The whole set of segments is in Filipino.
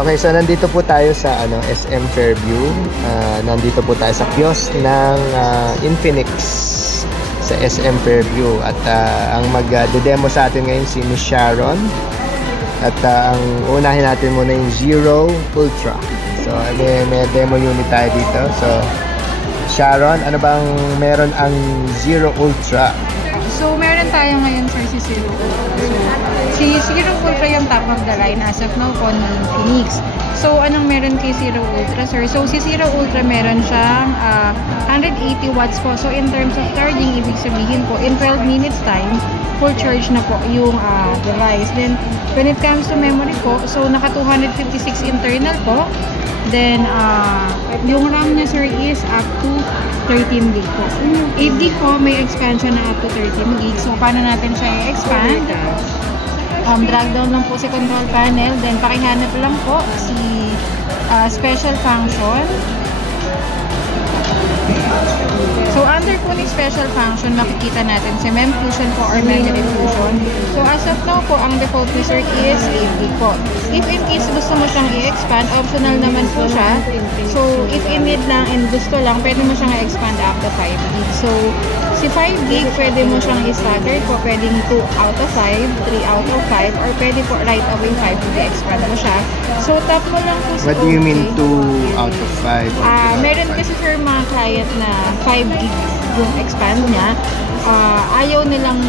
Okay, so nandito po tayo sa SM Fairview. Nandito po tayo sa kiosk ng Infinix sa SM Fairview. At ang mag-demo sa atin ngayon si Miss Sharon. At ang unahin natin muna yung Zero Ultra. So may demo unit tayo dito. So Sharon, ano bang meron ang Zero Ultra? So, meron tayo ngayon, sir, si Zero Ultra. So, si Zero Ultra yung top of the line as of now po ng Infinix. So, anong meron kay Zero Ultra, sir? So, si Zero Ultra meron siyang 180 watts po. So, in terms of charging, ibig sabihin po, in 12 minutes time, full charge na po yung device. Then, when it comes to memory po, so, naka 256 internal po. Then, yung RAM niya, sir, is up to 13 gig po. 8 gig po, may expansion na up to 13 gig. So, paano natin siya i-expand? Drag down lang po si control panel. Then, pakihanap lang po si special function. So, under po ni special function, makikita natin si mem fusion po or memory fusion. So, as of now po, ang default ni sir is 8 gig po. If in case gusto mo siyang i-expand, optional naman po siya. So, if in need lang and gusto lang, pwede mo siyang i-expand up to 5 gig. So, si 5 gig, pwede mo siyang i-stagger po. Pwedeng 2 out of 5, 3 out of 5, or pwede po right away 5 kung i-expand mo siya. So, tap mo lang po sa What do you mean 2 out of 5? Meron kasi sir mga client na 5 gig yung expand niya. Ayaw nilang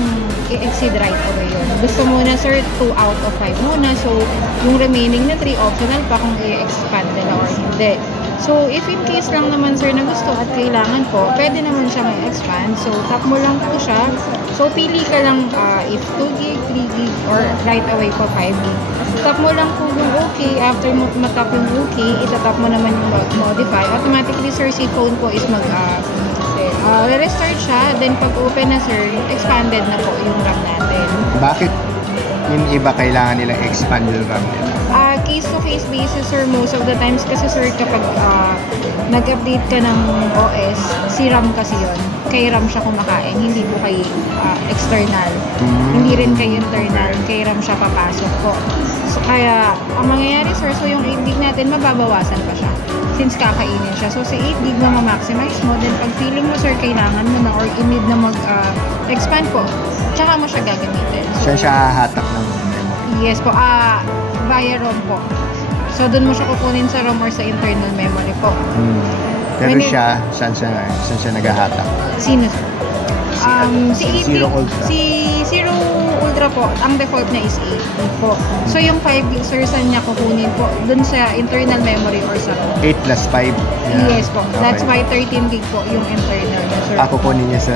i-exceed right away yun. Gusto muna sir 2 out of 5 muna. So, yung remaining na 3 optional pa kung i-expand nila or hindi. So, if in case lang naman sir na gusto at kailangan po, pwede naman siya may expand. So, tap mo lang po siya. So, pili ka lang if 2 gig, 3 gig, or right away po 5 gig. Tap mo lang po yung okay. After mo matap yung okay, itatap mo naman yung modify. Automatically sir, si phone po is restart siya. Then, pag open na sir, expanded na po yung RAM natin. Bakit yung iba kailangan nilang expand yung RAM nila? Case-to-case basis sir, most of the times kasi sir, kapag nag-update ka ng OS, si RAM kasi yun. Kay RAM siya kumakain, hindi po kay external. Hindi rin kay internal, kay RAM siya papasok po. So, kaya, ang mangyayari sir, so yung 8 gig natin, mababawasan pa siya. Since kakainin siya. So, sa 8 gig mo ma-maximize mo, then pag feeling mo sir, kailangan mo na or in need na mag-expand po, tsaka mo siya gagamitin. So, siya hahatak ng memory? Yes po, via ROM po. So, doon mo siya kukunin sa ROM or sa internal memory po. Pero siya, saan siya naghahatak? Sino sir? Si Zero Ultra. Si Zero Ultra po, ang default niya is 8 gig po. So, yung 5 gig sir, saan niya kukunin po? Doon sa internal memory or sa ROM. 8 plus 5? Yeah. Yes po. Okay. That's why 13 gig po yung internal niya sir. Kukunin niya sa...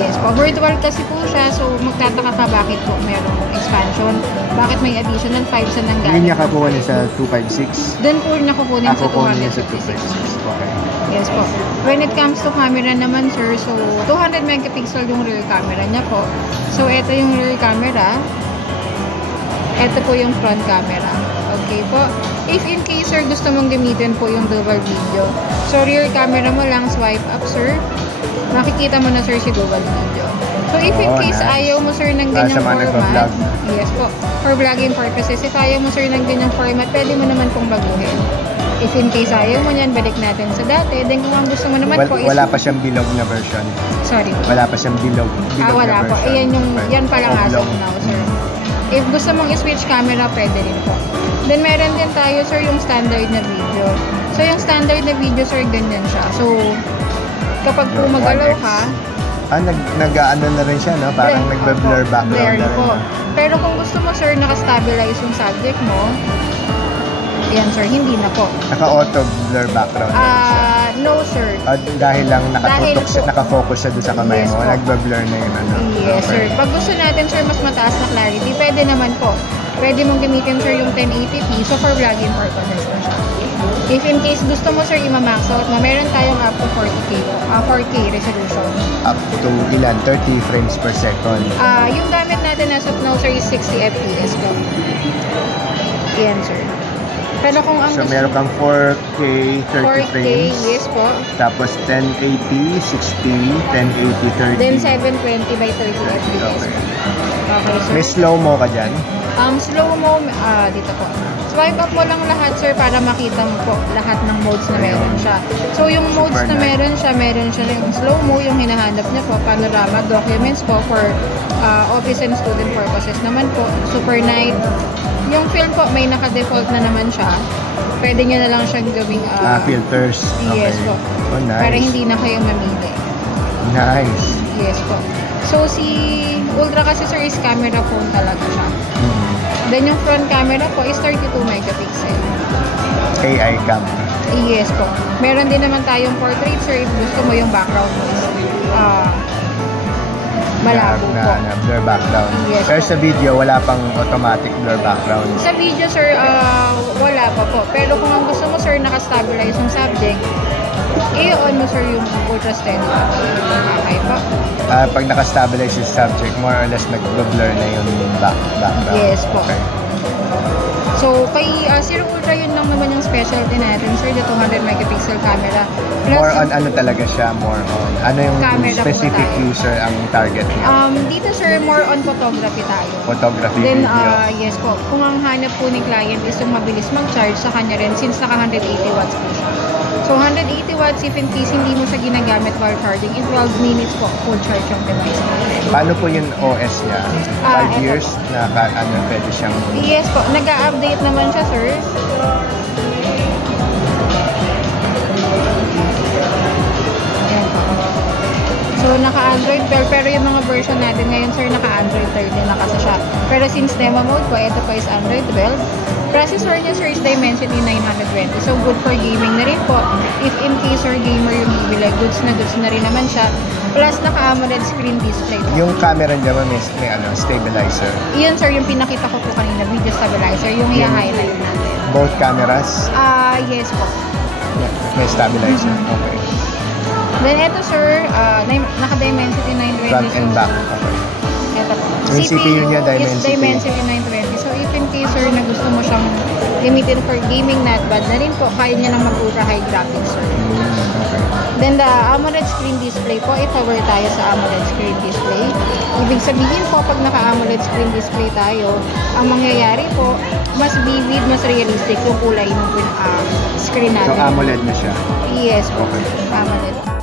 Yes po. Virtual kasi po siya. So, magtataka ka bakit po merong expansion. Bakit may additional 5 sa nanggaling. Hindi niya kukunin sa 256? Doon po niya kukunin sa 256. Okay. Yes po. When it comes to camera naman sir, so 200 megapixel yung rear camera niya po. So, ito yung rear camera. Ito po yung front camera. Okay po. If in case sir, gusto mong gamitin po yung dual video. So, rear camera mo lang, swipe up sir. Makikita mo na sir si dual video. So, if in case ayaw mo sir ng ganyang format, yes po, for vlogging purposes, if ayaw mo sir ng ganyang format, pwede mo naman pong baguhin. If in case ayaw mo yan, balik natin sa dati. Then kung ang gusto mo naman po is... Wala pa siyang bilog na version? Sorry. Wala pa siyang bilog wala na po. version? Yan pa lang as of now sir. If gusto mong i-switch camera, pwede rin po. Then meron din tayo sir yung standard na video. So yung standard na video sir, ganyan siya. So kapag po magalaw ka, nag-ano na rin siya, no? Parang nagbe-blur background na rin. Po. Pero kung gusto mo sir, nakastabilize yung subject mo, yan sir, hindi na po. Naka-auto blur background na rin siya? No sir. Dahil lang nakafocus siya doon sa kamay mo, nagbe-blur na yun, ano? Yes sir. Pag gusto natin sir, mas mataas na clarity, pwede naman po. Pwede mong gamitin sir yung 1080p, so for vlogging purposes na siya. If in case gusto mo sir i-max out mo, meron tayong up to 4K resolution. Up to ilan? 30 frames per second? Yung gamit natin as of now sir is 60 fps po. Yan sir. Pero kung ang meron kang 4K 30 frames. Yes po. Tapos 1080, 60, 1080, 30. Then 720 by 30 fps. Okay sir. May slow-mo ka dyan? Slow-mo, dito po. So swipe up mo lang lahat, sir, para makita mo po lahat ng modes na meron siya. So, yung modes na meron siya rin slow-mo, yung hinahanap niya po, panorama, documents po for office and student purposes naman po, super night. Yung film po, may naka-default na naman siya. Pwede nyo na lang siyang gawing filters. Yes Okay. po. Oh, nice. Para hindi na kayo mamili. Nice. Yes po. So, si Ultra kasi, sir, is camera phone talaga siya. Then, yung front camera po is 32 megapixel. AI cam. Yes po. Meron din naman tayong portrait, sir, if gusto mo yung background mo is malabo po. Blur background. Yes Pero po. sa video, wala pang automatic blur background. Sa video, sir, wala pa po. Pero kung ang gusto mo, sir, nakastabilize yung subject, i-on mo, sir, yung ultra steady. Okay po. Pag nakastabilize yung subject, more or less nag-blur na yung background. Yes po. Okay. So, kay Zero Ultra, yun lang naman yung specialty natin, sir, the 200 megapixel camera. Plus, More on ano talaga siya? More on ano yung Camera specific po tayo. user ang target niya? dito, sir, more on photography tayo. Photography, Then, video. yes po, kung ang hanap po ni client is yung mabilis mag-charge sa kanya rin, since naka 180 watts po siya. So, 180 watts, if in case hindi mo siya ginagamit while charging, in 12 minutes po, full charge yung device mo. Paano po yung OS niya? 5 eto. years na pwede siyang... Yes po, nag-a-update naman siya, sir. Ayan po. So, naka-Android 12, pero yung mga version natin ngayon, sir, naka-Android 13 na kasi siya. Pero since demo mode po, ito po is Android 12. Processor niya, sir, is Dimensity 920. So, good for gaming na rin po. If in case, sir, gamer yung bibili, goods na rin naman siya. Plus, naka-AMOLED screen display po. Yung camera niya ba may stabilizer? Iyan, sir, yung pinakita ko po kanina, video stabilizer, yung i-highlight natin. Both cameras? Yes po. May stabilizer. Okay. Then, ito, sir, naka-Dimensity 920. Front and back. Okay. Ito po. Yung CPU niya, is Dimensity 920. So, if in case, sir, na gusto mo siyang gamitin for gaming, not bad na rin po. Kaya niya nang mag-ultra high graphics, sir. Okay. Then, the AMOLED screen display po, i-cover tayo sa AMOLED screen display. Ibig sabihin po, pag naka-AMOLED screen display tayo, ang mangyayari po, mas vivid, mas realistic yung kulay ng screen natin. So, AMOLED na siya? Yes po. Okay. AMOLED.